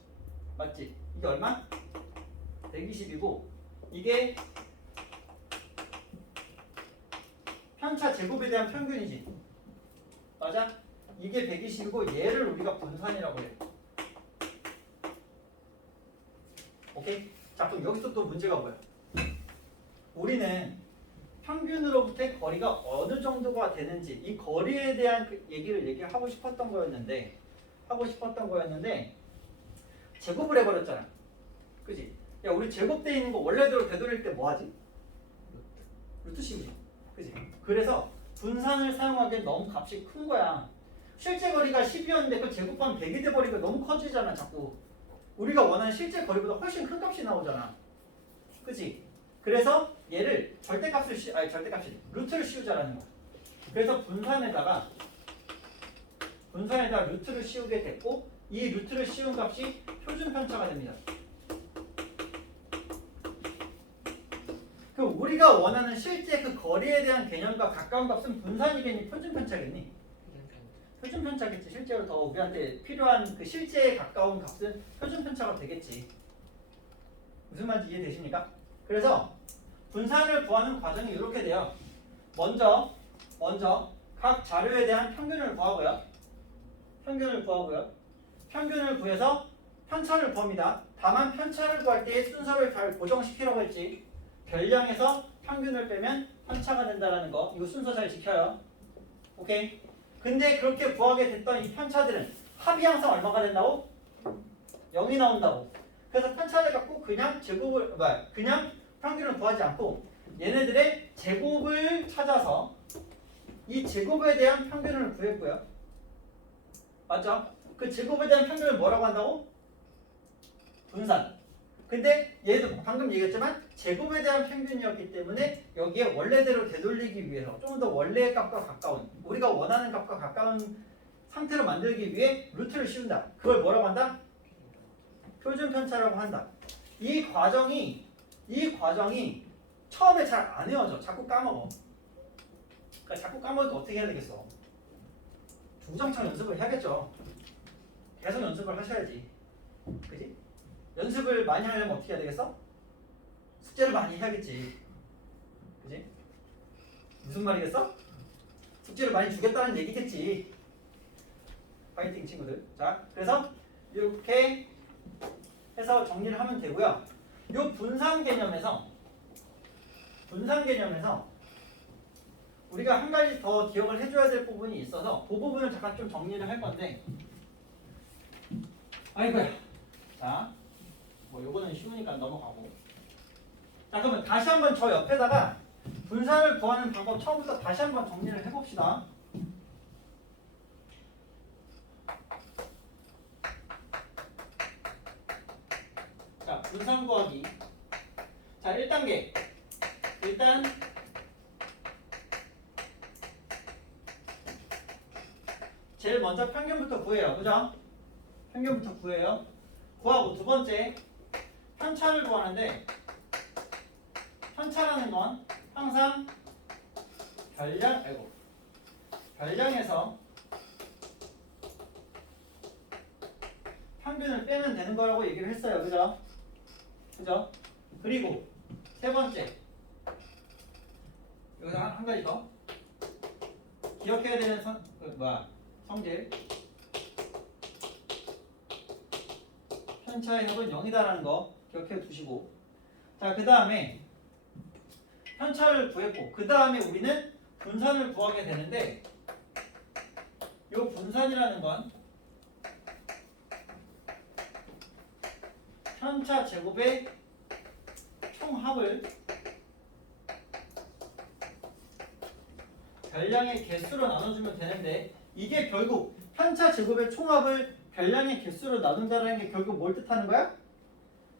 맞지? 이게 얼마? 120이고 이게 편차 제곱에 대한 평균이지. 맞아? 이게 120이고 얘를 우리가 분산이라고 해. 오케이? 자, 그럼 여기서 또 문제가 뭐야? 우리는 평균으로부터의 거리가 어느 정도가 되는지 이 거리에 대한 그 얘기를 하고 싶었던 거였는데 제곱을 해버렸잖아. 그지? 야, 우리 제곱돼 있는 거 원래대로 되돌릴 때 뭐 하지? 루트 씌우지. 그지? 그래서 분산을 사용하기엔 너무 값이 큰 거야. 실제 거리가 10이었는데 그 제곱하면 100이 돼버리니까 너무 커지잖아 자꾸. 우리가 원하는 실제 거리보다 훨씬 큰 값이 나오잖아. 그치? 그래서 얘를 루트를 씌우자라는 거야. 그래서 분산에다가 루트를 씌우게 됐고 이 루트를 씌운 값이 표준 편차가 됩니다. 그 우리가 원하는 실제 그 거리에 대한 개념과 가까운 값은 분산이겠니? 표준 편차겠니? 표준 편차겠지. 실제로 더 우리한테 필요한 그 실제에 가까운 값은 표준 편차가 되겠지. 무슨 말인지 이해되십니까? 그래서 분산을 구하는 과정이 이렇게 돼요. 먼저 각 자료에 대한 평균을 구하고요. 평균을 구해서 편차를 구합니다. 다만 편차를 구할 때 순서를 잘 고정시키라고 했지. 별량에서 평균을 빼면 편차가 된다라는 거. 이거 순서 잘 지켜요. 오케이. 근데 그렇게 구하게 됐던 이 편차들은 합이 항상 얼마가 된다고? 0이 나온다고. 그래서 편차를 갖고 그냥 그냥 평균을 구하지 않고 얘네들의 제곱을 찾아서 이 제곱에 대한 평균을 구했고요. 맞죠? 그 제곱에 대한 평균을 뭐라고 한다고? 분산. 근데 얘도 방금 얘기했지만 제곱에 대한 평균이었기 때문에 여기에 원래대로 되돌리기 위해서 좀 더 원래의 값과 가까운 우리가 원하는 값과 가까운 상태로 만들기 위해 루트를 씌운다. 그걸 뭐라고 한다? 표준 편차라고 한다. 이 과정이 처음에 잘 안 외워져. 자꾸 까먹어. 그러니까 자꾸 까먹으니까 어떻게 해야 되겠어? 주구장창 연습을 해야겠죠. 계속 연습을 하셔야지. 그지? 연습을 많이 하려면 어떻게 해야 되겠어? 숙제를 많이 해야겠지. 그지? 무슨 말이겠어? 숙제를 많이 주겠다는 얘기겠지. 파이팅 친구들. 자, 그래서 이렇게 해서 정리를 하면 되고요. 요 분산 개념에서 우리가 한 가지 더 기억을 해줘야 될 부분이 있어서 그 부분을 잠깐 좀 정리를 할 건데 아이고야. 자, 뭐 요거는 쉬우니까 넘어가고. 자, 그러면 다시 한번 저 옆에다가 분산을 구하는 방법 처음부터 다시 한번 정리를 해봅시다. 자, 분산 구하기. 자, 1단계. 일단 제일 먼저 평균부터 구해요. 그죠? 평균부터 구해요. 구하고 두 번째 편차를 구하는데 편차라는 건 항상 별량에서 평균을 빼면 되는 거라고 얘기를 했어요. 그죠? 그죠? 그리고 세 번째 여기서 한 가지 더 기억해야 되는 성질 편차의 합은 0이다라는 거 기억해 두시고 자, 그 다음에 편차를 구했고 그 다음에 우리는 분산을 구하게 되는데 이 분산이라는 건 편차 제곱의 총합을 별량의 개수로 나눠주면 되는데 이게 결국 편차 제곱의 총합을 별량의 개수로 나눈다는 게 결국 뭘 뜻하는 거야?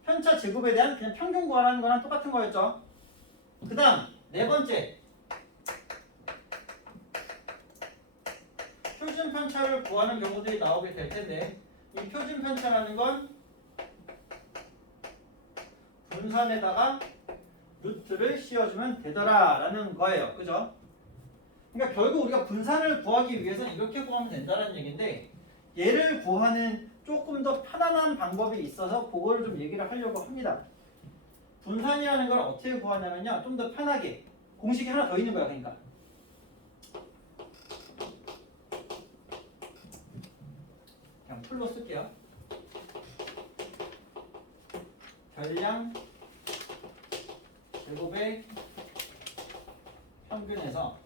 편차 제곱에 대한 그냥 평균 구하라는 거랑 똑같은 거였죠. 그 다음 네 번째 표준 편차를 구하는 경우들이 나오게 될 텐데 이 표준 편차라는 건 분산에다가 루트를 씌워주면 되더라 라는 거예요. 그죠? 그러니까 결국 우리가 분산을 구하기 위해서는 이렇게 구하면 된다는 얘기인데 얘를 구하는 조금 더 편안한 방법이 있어서 그거를 좀 얘기를 하려고 합니다. 분산이라는 걸 어떻게 구하냐면요. 좀 더 편하게 공식이 하나 더 있는 거야. 그러니까 그냥 풀로 쓸게요. 별량 제곱의 평균에서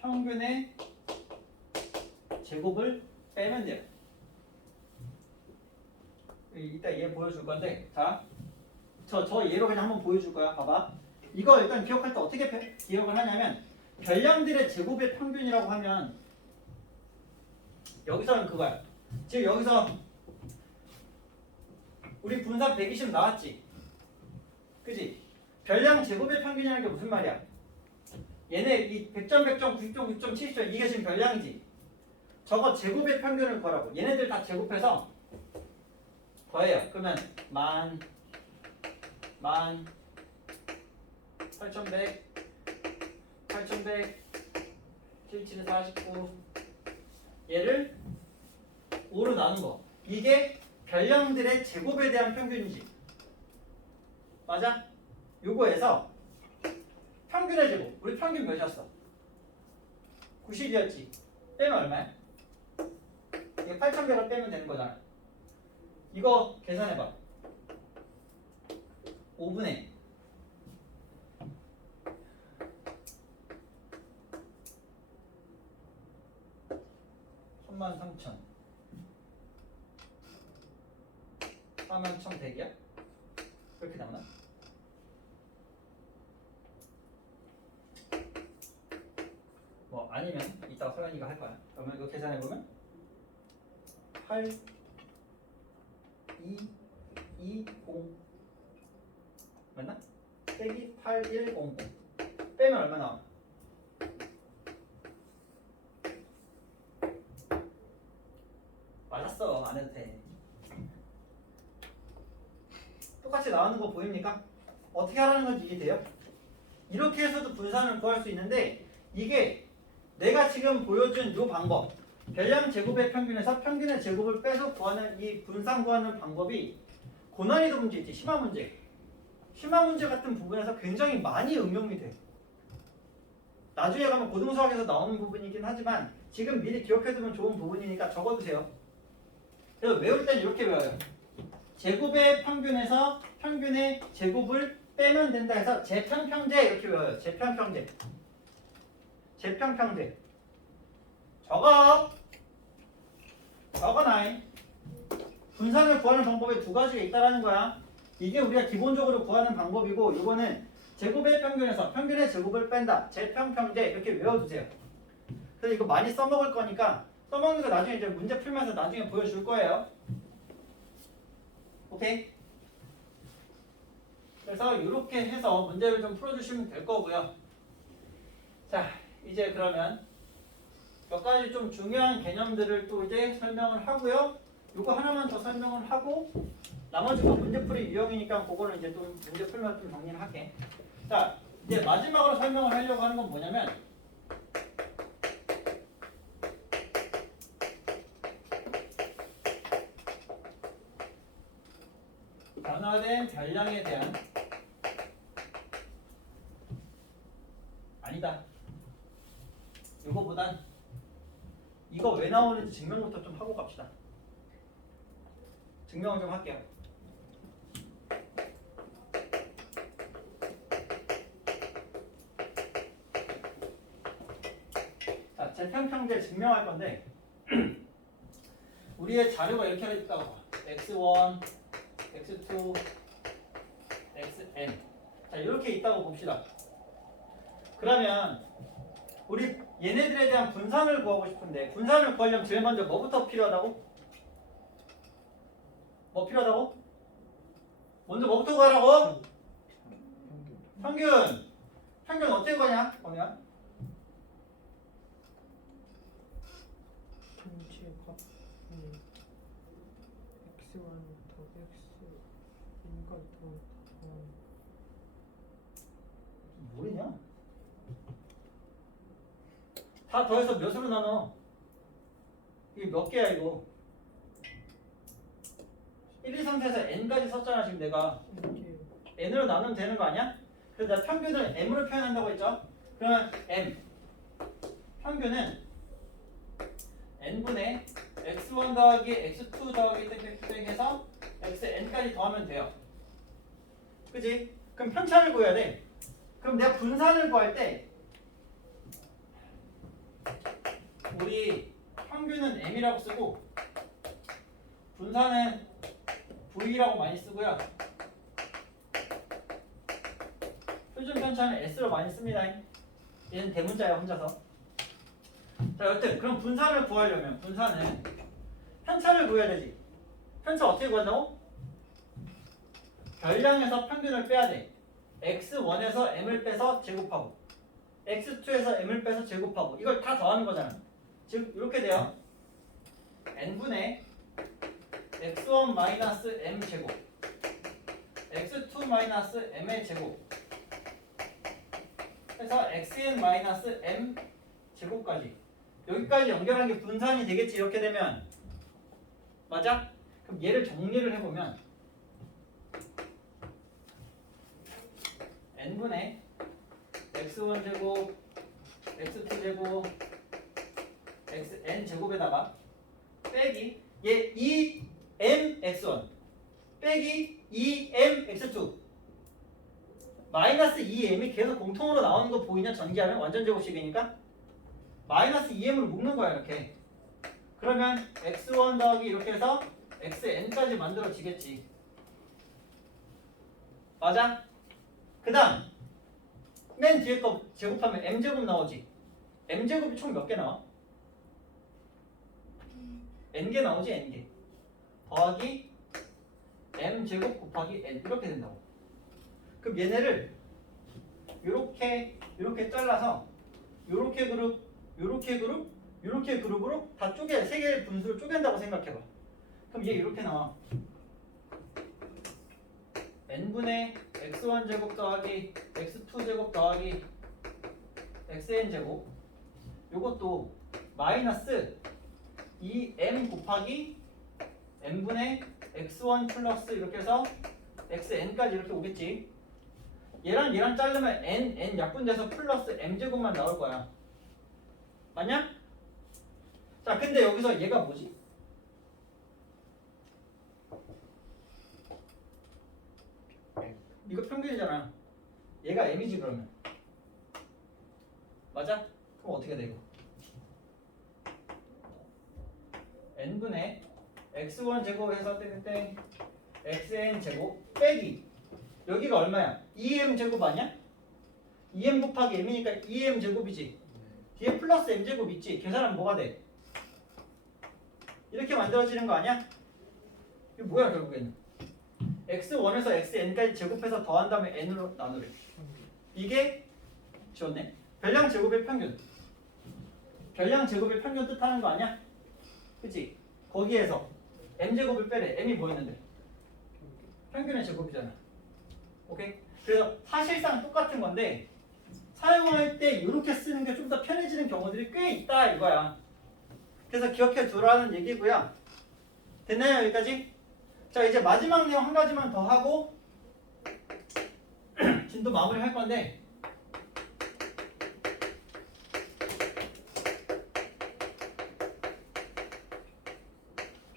평균의 제곱을 빼면 돼요. 이따 얘 보여줄 건데, 자, 저 얘로 그냥 한번 보여줄 거야. 봐봐. 이거 일단 기억할 때 어떻게 기억을 하냐면, 별량들의 제곱의 평균이라고 하면 여기서는 그거야. 지금 여기서 우리 분산 120 나왔지? 그지? 별량 제곱의 평균이라는 게 무슨 말이야? 얘네 이 100점, 100점, 90점, 90점, 70점 이게 지금 별량이지? 저거 제곱의 평균을 구하라고. 얘네들 다 제곱해서 더해요. 그러면 81,100, 8,100, 77, 49 얘를 5로 나눈 거. 이게 별량들의 제곱에 대한 평균이지. 맞아? 요거에서 평균의 제곱. 우리 평균 몇이었어? 90이었지. 빼면 얼마야? 어떻게 8100을 빼면 되는 거잖아. 이거 계산해봐. 5분의 33,000 41,100이야? 그렇게 나오나? 뭐 아니면 이따가 서연이가 할 거야. 그러면 이거 계산해보면 8 2 2 0 맞나? 빼기 8100 빼면 얼마 나와? 맞았어. 안 해도 돼. 똑같이 나오는 거 보입니까? 어떻게 하라는 건지 이해돼요? 이렇게 해서도 분산을 구할 수 있는데 이게 내가 지금 보여준 이 방법 별량 제곱의 평균에서 평균의 제곱을 빼서 구하는 이 분산 구하는 방법이 고난이도 문제 있지. 심화 문제 같은 부분에서 굉장히 많이 응용이 돼. 나중에 가면 고등수학에서 나오는 부분이긴 하지만 지금 미리 기억해두면 좋은 부분이니까 적어두세요. 그래서 외울 땐 이렇게 외워요. 제곱의 평균에서 평균의 제곱을 빼면 된다 해서 제평평제 이렇게 외워요. 제평평제. 제평평제. 적어놔잉. 분산을 구하는 방법이 두 가지가 있다라는 거야. 이게 우리가 기본적으로 구하는 방법이고 이거는 제곱의 평균에서 평균의 제곱을 뺀다. 제평평제 이렇게 외워두세요. 그래서 이거 많이 써먹을 거니까 써먹는 거 나중에 이제 문제 풀면서 나중에 보여줄 거예요. 오케이? 그래서 이렇게 해서 문제를 좀 풀어주시면 될 거고요. 자, 이제 그러면 몇 가지 좀 중요한 개념들을 또 이제 설명을 하고요. 이거 하나만 더 설명을 하고 나머지 거 문제풀이 유형이니까 그거를 이제 또 문제 풀면서 좀 정리를 할게. 자, 이제 마지막으로 설명을 하려고 하는 건 뭐냐면 변화된 별량에 대한 아니다. 이거보단 이거 왜 나오는지 증명부터 좀 하고 갑시다. 증명을 좀 할게요. 자, 제평평제 증명할 건데 우리의 자료가 이렇게 있다고 봐. x1, x2, xn. 자, 이렇게 있다고 봅시다. 그러면 우리 얘네들에 대한 분산을 구하고 싶은데 분산을 구하려면 제일 먼저 뭐부터 필요하다고? 뭐 필요하다고? 먼저 뭐부터 구하라고? 평균. 평균 어떻게 구하냐? 범이야? 전체 값 x1 더하기 xn까지 더하면 뭐냐? 다 더해서 몇으로 나눠? 이게 몇 개야 이거? 1, 2, 3, 4에서 n까지 썼잖아 지금 내가. 이렇게 n으로 나누면 되는 거 아니야? 그래서 내가 평균을 m으로 표현한다고 했죠? 그러면 m 평균은 n분의 x1 더하기 x2 더하기 땡땡땡 해서 xn까지 더하면 돼요. 그치? 그럼 편차를 구해야 돼. 그럼 내가 분산을 구할 때 우리 평균은 m이라고 쓰고 분산은 v라고 많이 쓰고요. 표준 편차는 s로 많이 씁니다. 얘는 대문자야 혼자서. 자, 여튼 그럼 분산을 구하려면 분산은 편차를 구해야 되지. 편차 어떻게 구한다고? 별량에서 평균을 빼야 돼. x1에서 m을 빼서 제곱하고 x2에서 m을 빼서 제곱하고 이걸 다 더하는 거잖아. 즉 이렇게 돼요. n분의 x1 마이너스 m 제곱 x2 마이너스 m의 제곱 해서 xn 마이너스 m 제곱까지 여기까지 연결한 게 분산이 되겠지. 이렇게 되면 맞아? 그럼 얘를 정리를 해보면 n분의 x1 제곱 x2 제곱 xn 제곱에다가 빼기 얘 2mx1 빼기 2mx2 마이너스 2m이 계속 공통으로 나오는 거 보이냐? 전개하면 완전 제곱식이니까 마이너스 2m으로 묶는 거야 이렇게. 그러면 x1 더하기 이렇게 해서 xn까지 만들어지겠지. 맞아? 그 다음 맨 뒤에 거 제곱하면 m제곱 나오지. m제곱이 총 몇 개 나와? n개 나오지. n개 더하기 m제곱 곱하기 n 이렇게 된다고. 그럼 얘네를 요렇게 잘라서 요렇게 그룹 요렇게 그룹 요렇게 그룹으로 다 쪼개, 세 개의 분수를 쪼갠다고 생각해봐. 그럼 얘 이렇게 나와. n분의 x1 제곱 더하기 x2 제곱 더하기 xn 제곱. 요것도 마이너스 2m 곱하기 n분의 x1 플러스 이렇게 해서 xn까지 이렇게 오겠지. 얘랑 자르면 n 약분돼서 플러스 m제곱만 나올 거야. 맞냐? 자, 근데 여기서 얘가 뭐지? 이거 평균이잖아. 얘가 m이지 그러면. 맞아? 그럼 어떻게 돼 이거? n분의 x1 제곱해서 땡땡 xn 제곱 빼기 여기가 얼마야? 2m 제곱 아니야? 2m 곱하기 m이니까 2m 제곱이지. 뒤에 플러스 m 제곱 있지. 계산하면 뭐가 돼? 이렇게 만들어지는 거 아니야? 이거 뭐야 결국에는? x1에서 xn까지 제곱해서 더한 다음에 n으로 나누래. 이게 지웠네. 별량 제곱의 평균. 별량 제곱의 평균 뜻하는 거 아니야? 그치? 거기에서 m제곱을 빼래. m이 뭐 있는데? 평균의 제곱이잖아. 오케이? 그래서 사실상 똑같은 건데 사용할 때 이렇게 쓰는 게 좀 더 편해지는 경우들이 꽤 있다 이거야. 그래서 기억해 두라는 얘기고요. 됐나요 여기까지? 자, 이제 마지막 내용 한 가지만 더 하고 진도 마무리 할 건데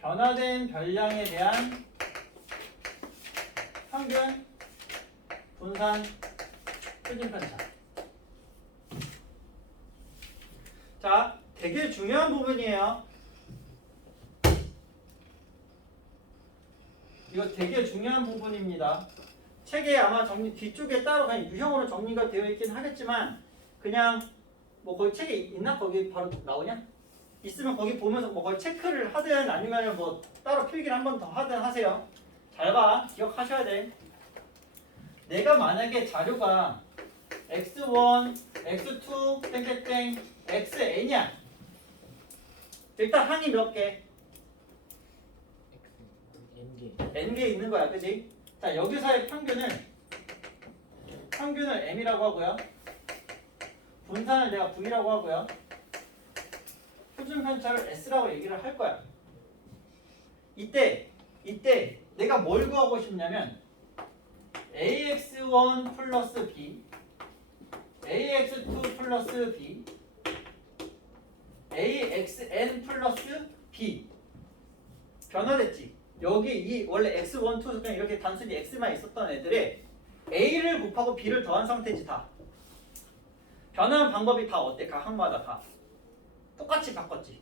변화된 별량에 대한 평균, 분산, 표준편차. 자, 되게 중요한 부분이에요. 이거 되게 중요한 부분입니다. 책에 아마 정리 뒤쪽에 따로 그냥 유형으로 정리가 되어 있긴 하겠지만 그냥 뭐 거기 책에 있나? 거기 바로 나오냐? 있으면 거기 보면서 뭐 거기 체크를 하든 아니면 뭐 따로 필기를 한 번 더 하든 하세요. 잘 봐. 기억하셔야 돼. 내가 만약에 자료가 x1, x2, 땡땡땡, xn이야. 일단 항이 몇 개? n개 있는 거야. 그지? 자, 여기서의 평균을 m이라고 하고요. 분산을 내가 v라고 하고요. 표준 편차를 s라고 얘기를 할 거야. 이때 내가 뭘 구하고 싶냐면 ax1 플러스 b, ax2 플러스 b, axn 플러스 b 변화됐지? 여기 이 원래 x1, 2 그냥 이렇게 단순히 x만 있었던 애들이 a를 곱하고 b를 더한 상태지 다. 변화한 방법이 다 어때? 각 항마다 다 똑같이 바꿨지.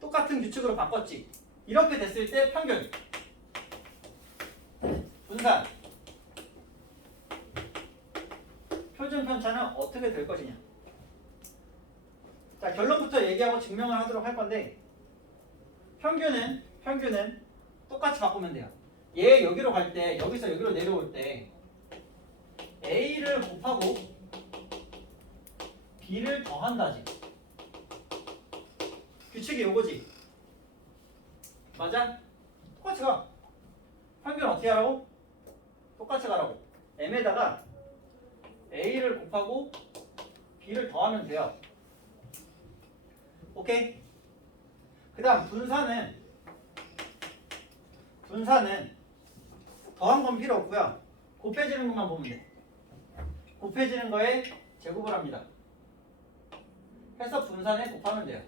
똑같은 규칙으로 바꿨지. 이렇게 됐을 때 평균, 분산, 표준 편차는 어떻게 될 것이냐. 자, 결론부터 얘기하고 증명을 하도록 할 건데 평균은 똑같이 바꾸면 돼요. 얘 여기로 갈 때, 여기서 여기로 내려올 때 a를 곱하고 b를 더한다지. 규칙이 요거지. 맞아? 똑같이 가. 평균 어떻게 하라고? 똑같이 가라고. m에다가 a를 곱하고 b를 더하면 돼요. 오케이? 그 다음 분산은 더한 건 필요 없고요. 곱해지는 것만 보면 돼. 곱해지는 거에 제곱을 합니다. 해서 분산에 곱하면 돼요.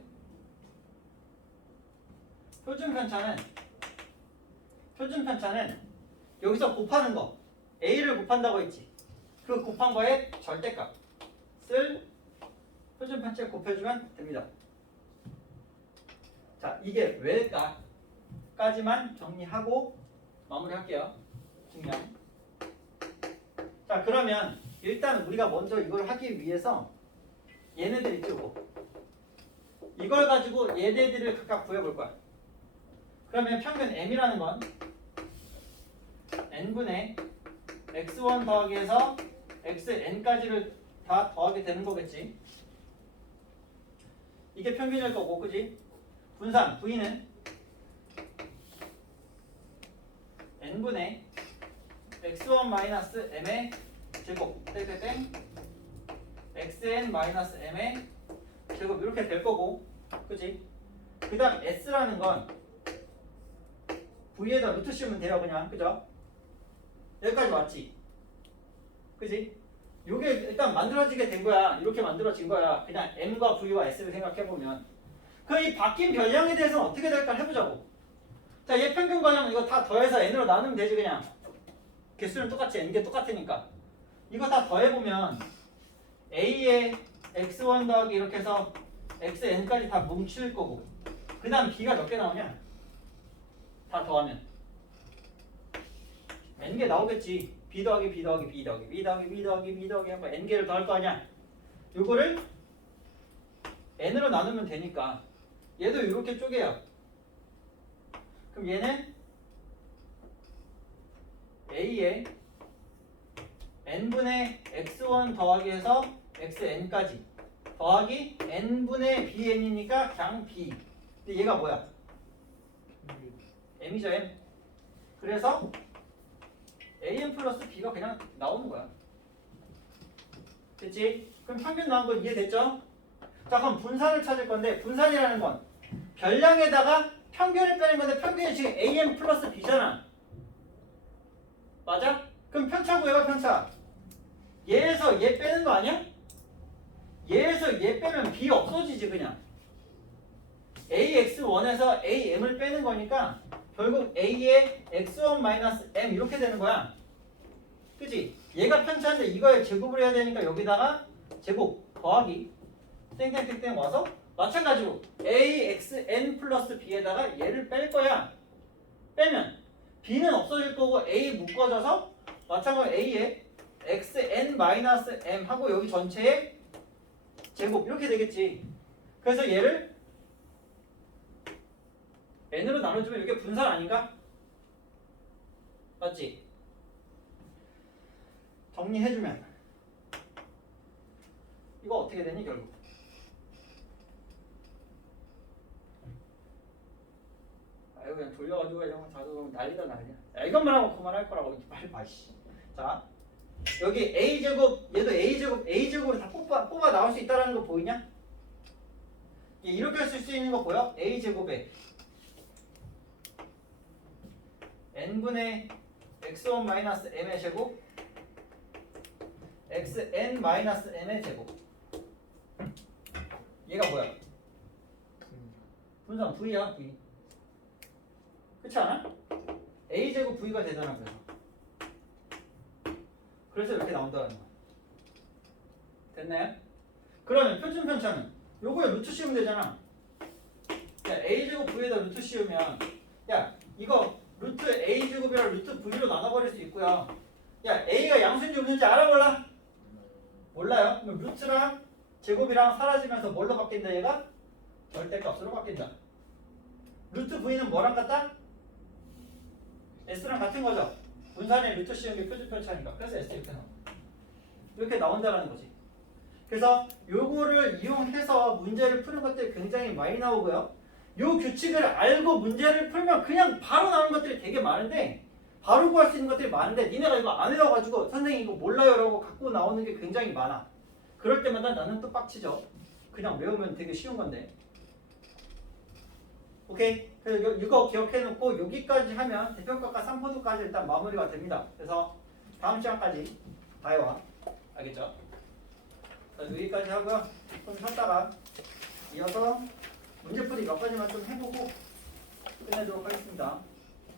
표준 편차는 여기서 곱하는 거 a를 곱한다고 했지. 그 곱한 거에 절대값을 표준 편차에 곱해주면 됩니다. 자, 이게 왜일까까지만 정리하고 마무리할게요. 중요한. 자, 그러면 일단 우리가 먼저 이걸 하기 위해서 얘네들 있죠. 이걸 가지고 얘네들을 각각 구해볼 거야. 그러면 평균 m이라는 건 n분의 x1 더하기해서 xn까지를 다 더하게 되는 거겠지. 이게 평균일 거고, 그지? 분산 v는 n분의 x1 마이너스 m의 제곱 땡땡땡 xn 마이너스 m의 제곱 이렇게 될 거고, 그지? 그 다음 s라는 건 v에다 루트 씌우면 돼요, 그냥. 그죠? 여기까지 왔지? 그지? 요게 일단 만들어지게 된 거야. 이렇게 만들어진 거야. 그냥 m과 v와 s를 생각해보면. 그 이 바뀐 변량에 대해서는 어떻게 될까 해보자고. 자, 얘 평균 변량 이거 다 더해서 n으로 나누면 되지, 그냥. 개수는 똑같이 n개 똑같으니까. 이거 다 더해보면 a의 x1 더하기 이렇게 해서 xn까지 다 뭉칠 거고, 그 다음 b가 몇 개 나오냐? 다 더하면 n개 나오겠지. b 더하기 b 더하기 b 더하기 b 더하기 b 더하기 b 더하기 하고 n개를 더할 거 아니야. 요거를 n으로 나누면 되니까 얘도 이렇게 쪼개요. 그럼 얘는 a의 n분의 x1 더하기 해서 xn까지 더하기 n분의 bn이니까 그냥 b. 근데 얘가 뭐야? m이죠, m. 그래서 am 플러스 b가 그냥 나오는 거야. 됐지? 그럼 평균 나온 거 이해됐죠? 자, 그럼 분산을 찾을 건데, 분산이라는 건 별량에다가 평균을 빼는 건데, 평균이 지금 am 플러스 b잖아. 맞아? 그럼 편차고 얘가 편차. 얘에서 얘 빼는 거 아니야? 얘에서 얘 빼면 b 없어지지, 그냥. ax1에서 am을 빼는 거니까 결국 a의 x1-m 이렇게 되는 거야. 그치? 얘가 편차인데 이거에 제곱을 해야 되니까 여기다가 제곱 더하기 땡땡땡땡 와서 마찬가지로 axn 플러스 b에다가 얘를 뺄 거야. 빼면 b는 없어질 거고 a 묶어져서 마찬가지로 a의 xn-m 하고 여기 전체에 제곱 이렇게 되겠지. 그래서 얘를 n으로 나눠주면 이게 분산 아닌가? 맞지? 정리해주면 이거 어떻게 되니 결국? 아유, 그냥 돌려가지고 이런 거 자주 난리다 난리야. 야, 이것만 하고 그만할 거라고. 빨리 봐, 씨. 자, 여기 a제곱 얘도 a제곱으로 다 뽑아 나올 수 있다는 거 보이냐? 이렇게 쓸 수 있는 거 보여? a제곱에 n분의 x1-m의 제곱 xn-m의 제곱. 얘가 뭐야? 분산 v야, v. 그렇지 않아? a제곱 v가 되잖아. 그래서 이렇게 나온다는 거야. 됐나요? 그러면 표준 편차는 요거에 루트 씌우면 되잖아. 야, a제곱 v에다 루트 씌우면 야, 이거 루트 a제곱이랑 루트 v로 나눠버릴 수 있고요. 야, a가 양수인지 없는지 알아 몰라? 몰라요? 그럼 루트랑 제곱이랑 사라지면서 뭘로 바뀐다 얘가? 절대값으로 바뀐다. 루트 v는 뭐랑 같다? s랑 같은 거죠. 분산에 루트 씌운 게 표준 편차니까. 그래서 s 이렇게 나와. 이렇게 나온다는 거지. 그래서 요거를 이용해서 문제를 푸는 것들이 굉장히 많이 나오고요. 요 규칙을 알고 문제를 풀면 그냥 바로 나오는 것들이 되게 많은데, 바로 구할 수 있는 것들이 많은데 니네가 이거 안 외워가지고 선생님 이거 몰라요 라고 갖고 나오는 게 굉장히 많아. 그럴 때마다 나는 또 빡치죠. 그냥 외우면 되게 쉬운 건데. 오케이? 그래서 이거 기억해놓고 여기까지 하면 대평가과 3포도까지 일단 마무리가 됩니다. 그래서 다음 시간까지 다 해와. 알겠죠? 자, 여기까지 하고요. 좀 쉬었다가 이어서 문제풀이 몇 가지만 좀 해보고 끝내도록 하겠습니다.